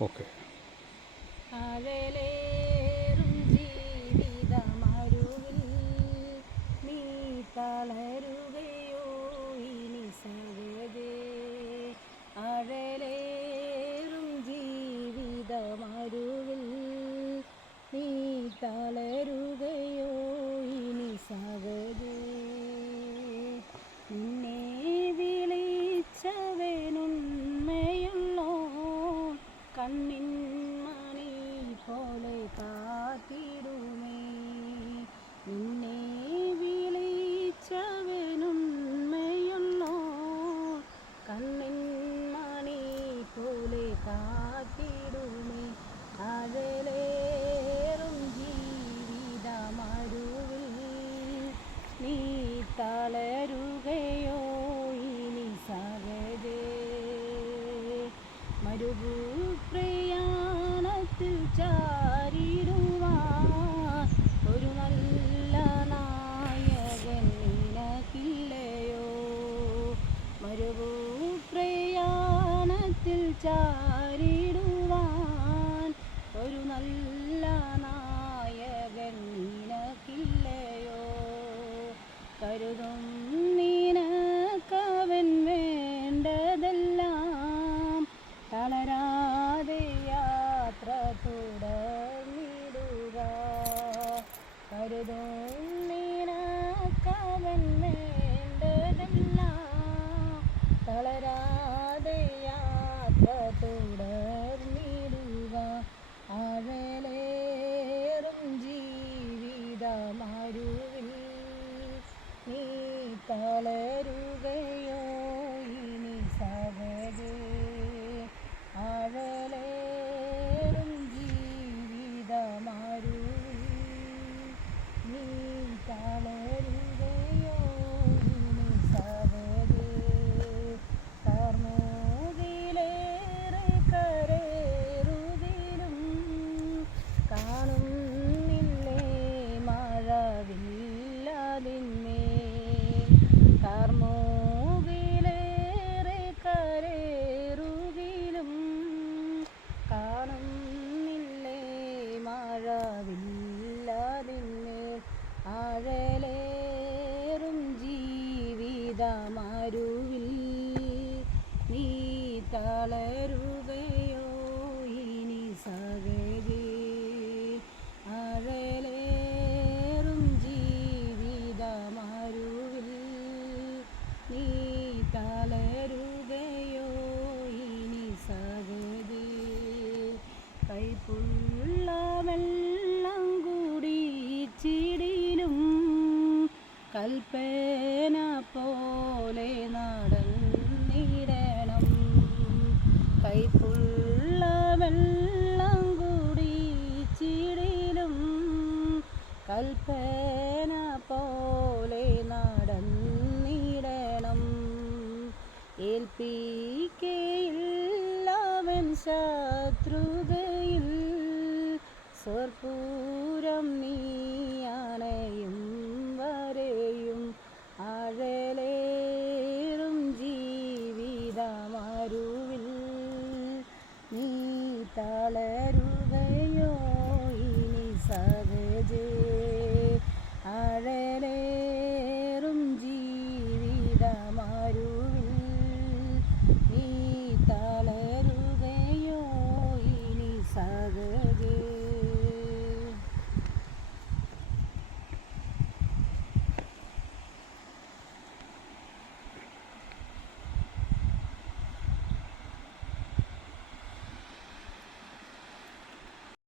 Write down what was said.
Okay. കരുതും വേണ്ടതെല്ലാം തളരാതെ യാത്ര തുടർന്നിടുക. അവലേറും ജീവിതമരുവിൽ നീ തളരുകയോ ജീവിതമരുവിൽ നീ തളരുകയോ? ഇനി സകരേ അഴലേറും ജീവിതമരുവിൽ നീ തളരുകയോ? ഇനി സകരേ കൈപ്പുള്ള വെള്ളം ചിടിയിലും കൽപ്പന പോലെ നടന്നിടണം. കൈപ്പുള്ള വെള്ളം കൂടി ചിടിലും കൽപ്പന പോലെ നടന്നിടണം. ഏൽപ്പിക്കയില്ലവൻ ശത്രുതയിൽ സ്വർപൂരം നീയാണയും തളരുകയോ ഇനി സഹജേ അഴലേ